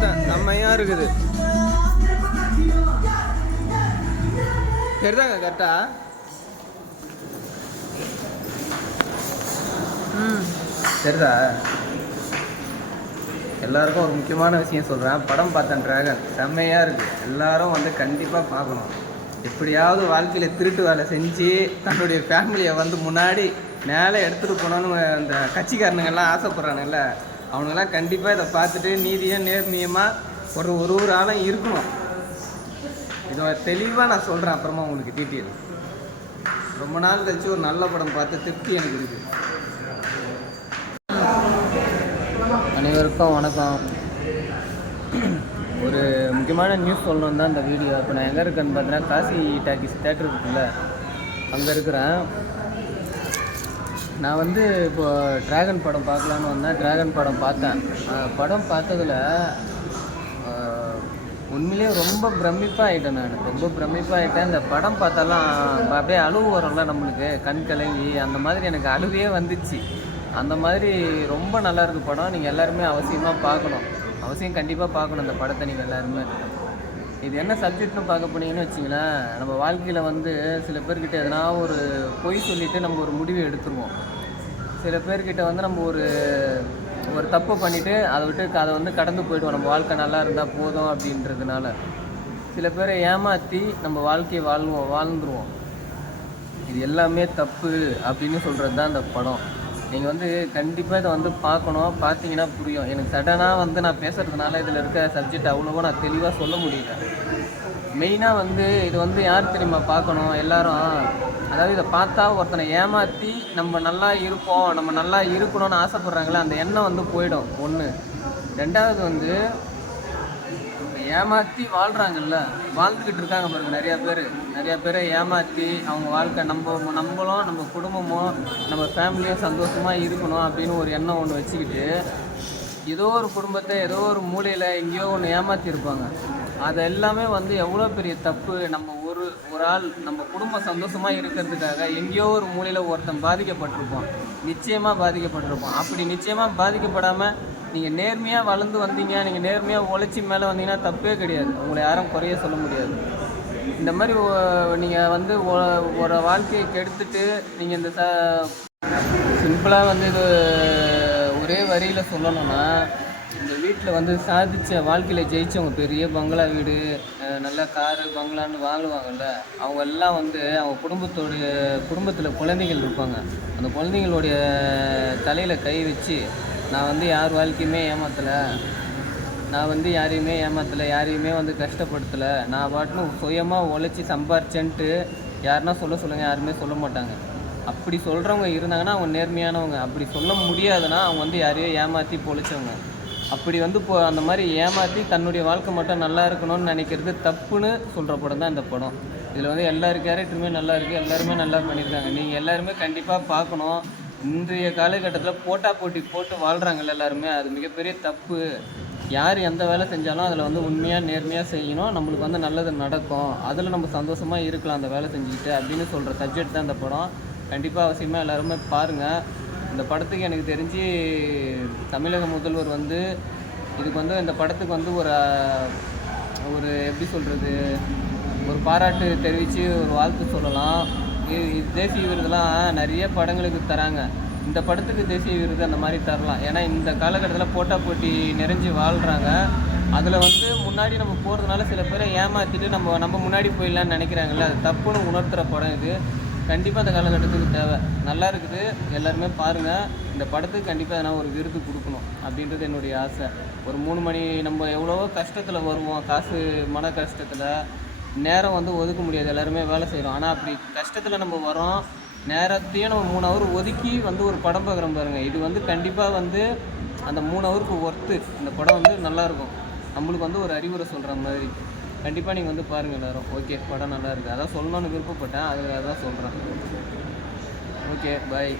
செம்மையாக இருக்குது. சரிதாங்க கரெக்டா ம். சரிதா எல்லாருக்கும் ஒரு முக்கியமான விஷயம் சொல்கிறேன் படம் பார்த்தேன் டிராகன் செம்மையாக இருக்குது எல்லாரும் வந்து கண்டிப்பாக பார்க்கணும். எப்படியாவது வாழ்க்கையில் திருட்டு வேலை செஞ்சு தன்னுடைய ஃபேமிலியை வந்து முன்னாடி மேலே எடுத்துகிட்டு போகணுன்னு அந்த கட்சிக்காரனுங்கெல்லாம் ஆசைப்பட்றானுல்ல அவனுங்கெல்லாம் கண்டிப்பாக இதை பார்த்துட்டு நீதியாக நேர்மையமாக ஒரு ஒரு ஒரு ஆளும் இருக்கணும். இதை தெளிவாக நான் சொல்கிறேன் அப்புறமா உங்களுக்கு டீட்டெயில் ரொம்ப நாள் கழிச்சு ஒரு நல்ல படம் பார்த்து திருப்தி எனக்கு இருக்குது அனைவருக்கும் வணக்கம். ஒரு முக்கியமான நியூஸ் சொல்லணும் தான் இந்த வீடியோ இப்போ நான் எங்கே இருக்கேன்னு பார்த்தீங்கன்னா காசி டாக்கிஸ் தேட்டர் இருக்குல்ல அங்கே இருக்கிறேன். நான் வந்து இப்போ டிராகன் படம் பார்க்கலான்னு வந்தேன். டிராகன் படம் பார்த்தேன். படம் பார்த்ததில் உண்மையிலேயே ரொம்ப பிரமிப்பாக ஆகிட்டேன் நான். ரொம்ப பிரமிப்பாக ஆகிட்டேன் இந்த படம் பார்த்தாலாம் அப்படியே அழுவு வரும்ல நம்மளுக்கு. கண் கலங்கி அந்த மாதிரி எனக்கு அழுவே வந்துச்சு. அந்த மாதிரி ரொம்ப நல்லாயிருக்கு படம். நீங்கள் எல்லாருமே அவசியமாக பார்க்கணும். அவசியம் கண்டிப்பாக பார்க்கணும் இந்த படத்தை நீங்கள் எல்லாருமே. இது என்ன சப்ஜெக்ட்னு பார்க்க போனீங்கன்னு வச்சிங்களேன் நம்ம வாழ்க்கையில் வந்து சில பேர்கிட்ட எதனா ஒரு பொய் சொல்லிவிட்டு நம்ம ஒரு முடிவு எடுத்துருவோம். சில பேர்கிட்ட வந்து நம்ம ஒரு ஒரு தப்பு பண்ணிவிட்டு அதை விட்டு அதை வந்து கடந்து போயிடுவோம். நம்ம வாழ்க்கை நல்லா இருந்தால் போதும் அப்படின்றதுனால. சில பேரை ஏமாற்றி நம்ம வாழ்க்கையை வாழ்வோம் வாழ்ந்துருவோம். இது எல்லாமே தப்பு அப்படின்னு சொல்கிறது தான் இந்த படம். நீங்கள் வந்து கண்டிப்பாக இதை வந்து பார்க்கணும். பார்த்தீங்கன்னா புரியும். எனக்கு சடனாக வந்து நான் பேசுகிறதுனால இதில் இருக்க சப்ஜெக்ட் அவ்வளோவா நான் தெளிவாக சொல்ல முடியல. மெயினாக வந்து இது வந்து யார் தெரியுமா பார்க்கணும்? எல்லாரும் அதாவது இதை பார்த்தா ஒருத்தனை ஏமாற்றி நம்ம நல்லா இருப்போம் நம்ம நல்லா இருக்கணும்னு ஆசைப்பட்றாங்களே அந்த எண்ணம் வந்து போயிடும். ஒன்று ரெண்டாவது வந்து ஏமாற்றி வாழ்கிறாங்கல்ல வாழ்ந்துக்கிட்டு இருக்காங்க பாருங்க நிறையா பேர். நிறையா பேரை ஏமாற்றி அவங்க வாழ்க்கை நம்ம நம்மளும் நம்ம குடும்பமும் நம்ம ஃபேமிலியும் சந்தோஷமாக இருக்கணும் அப்படின்னு ஒரு எண்ணம் ஒன்று வச்சுக்கிட்டு ஏதோ ஒரு குடும்பத்தை ஏதோ ஒரு மூலையில் எங்கேயோ ஒன்று ஏமாற்றிருப்பாங்க அது எல்லாமே வந்து எவ்வளோ பெரிய தப்பு? நம்ம ஒரு ஒரு ஆள் நம்ம குடும்பம் சந்தோஷமாக இருக்கிறதுக்காக எங்கேயோ ஒரு மூலையில் ஒருத்தன் பாதிக்கப்பட்டிருப்போம் நிச்சயமாக பாதிக்கப்பட்டிருப்போம் அப்படி நிச்சயமாக பாதிக்கப்படாமல் நீங்கள் நேர்மையாக வளர்ந்து வந்தீங்க நீங்கள் நேர்மையாக உழைச்சி மேலே வந்தீங்கன்னா தப்பே கிடையாது. உங்களை யாரும் குறைய சொல்ல முடியாது. இந்த மாதிரி நீங்கள் வந்து ஒரு வாழ்க்கையை கெடுத்துட்டு நீங்கள் இந்த ச சிம்பிளாக வந்து இது ஒரே வரியில் சொல்லணும்னா இந்த வீட்டில் வந்து சாதித்த வாழ்க்கையில் ஜெயித்தவங்க பெரிய பங்களா வீடு நல்ல காரு பங்களான்னு வாங்குவாங்கல்ல அவங்க எல்லாம் வந்து அவங்க குடும்பத்தோடைய குடும்பத்தில் குழந்தைகள் இருப்பாங்க. அந்த குழந்தைங்களுடைய தலையில் கை வச்சு நான் வந்து யார் வாழ்க்கையுமே ஏமாற்றலை நான் வந்து யாரையுமே ஏமாற்றலை யாரையுமே வந்து கஷ்டப்படுத்தலை. நான் பாட்டுன்னு சுயமாக உழைச்சி சம்பாரிச்சேன்ட்டு யாருன்னா சொல்ல சொல்லுங்கள் யாருமே சொல்ல மாட்டாங்க. அப்படி சொல்கிறவங்க இருந்தாங்கன்னா அவங்க நேர்மையானவங்க. அப்படி சொல்ல முடியாதுன்னா அவங்க வந்து யாரையோ ஏமாற்றி பொழைச்சவங்க. அப்படி வந்து இப்போ அந்த மாதிரி ஏமாற்றி தன்னுடைய வாழ்க்கை மட்டும் நல்லா இருக்கணும்னு நினைக்கிறது தப்புன்னு சொல்கிற படம் தான் இந்த படம். இதில் வந்து எல்லாரு கேரக்டருமே நல்லா இருக்குது எல்லாருமே நல்லா பண்ணியிருக்காங்க. நீங்கள் எல்லாருமே கண்டிப்பாக பார்க்கணும். இன்றைய காலகட்டத்தில் போட்டா போட்டி போட்டு வாழ்கிறாங்கல்ல எல்லாருமே அது மிகப்பெரிய தப்பு. யார் எந்த வேலை செஞ்சாலும் அதில் வந்து உண்மையாக நேர்மையாக செய்யணும். நம்மளுக்கு வந்து நல்லது நடக்கும். அதில் நம்ம சந்தோஷமாக இருக்கலாம் அந்த வேலை செஞ்சுக்கிட்டு அப்படின்னு சொல்கிற சப்ஜெக்ட் தான் இந்த படம். கண்டிப்பாக அவசியமாக எல்லாருமே பாருங்கள் இந்த படத்துக்கு எனக்கு தெரிஞ்சு தமிழக முதல்வர் வந்து இதுக்கு வந்து இந்த படத்துக்கு வந்து ஒரு ஒரு எப்படி சொல்கிறது ஒரு பாராட்டு தெரிவித்து ஒரு வாழ்த்து சொல்லலாம். தேசிய விருதுலாம் நிறைய படங்களுக்கு தராங்க. இந்த படத்துக்கு தேசிய விருது அந்த மாதிரி தரலாம். ஏன்னா இந்த காலகட்டத்தில் போட்டா போட்டி நிறைஞ்சு வாழ்கிறாங்க அதில் வந்து முன்னாடி நம்ம போகிறதுனால சில பேரை ஏமாற்றிட்டு நம்ம நம்ம முன்னாடி போயிடலான்னு நினைக்கிறாங்கல்ல. அது தப்புன்னு உணர்த்துகிற படம் இது. கண்டிப்பாக அந்த காலகட்டத்துக்கு தேவை. நல்லா இருக்குது. எல்லாருமே பாருங்கள் இந்த படத்துக்கு கண்டிப்பாக எதனா ஒரு விருது கொடுக்கணும் அப்படின்றது என்னுடைய ஆசை. ஒரு மூணு மணி நம்ம எவ்வளவோ கஷ்டத்தில் வருவோம். காசு மன கஷ்டத்தில். நேரம் வந்து ஒதுக்க முடியாது. எல்லாருமே வேலை செய்கிறோம் ஆனால் அப்படி கஷ்டத்தில் நம்ம வரோம் நேரத்தையும் நம்ம மூணு ஹவர் ஒதுக்கி வந்து ஒரு படம் பார்க்குறோம் பாருங்கள் இது வந்து கண்டிப்பாக வந்து அந்த மூணு ஹவருக்கு ஒர்த்து இந்த படம் வந்து நல்லாயிருக்கும் நம்மளுக்கு வந்து ஒரு அறிவுரை சொல்கிற மாதிரி. கண்டிப்பாக நீங்கள் வந்து பாருங்கள் எல்லோரும். ஓகே படம் நல்லா இருக்குது அதான் சொல்லணும்னு விருப்பப்பட்டேன். அதில் அதான் சொல்கிறேன் ஓகே பாய்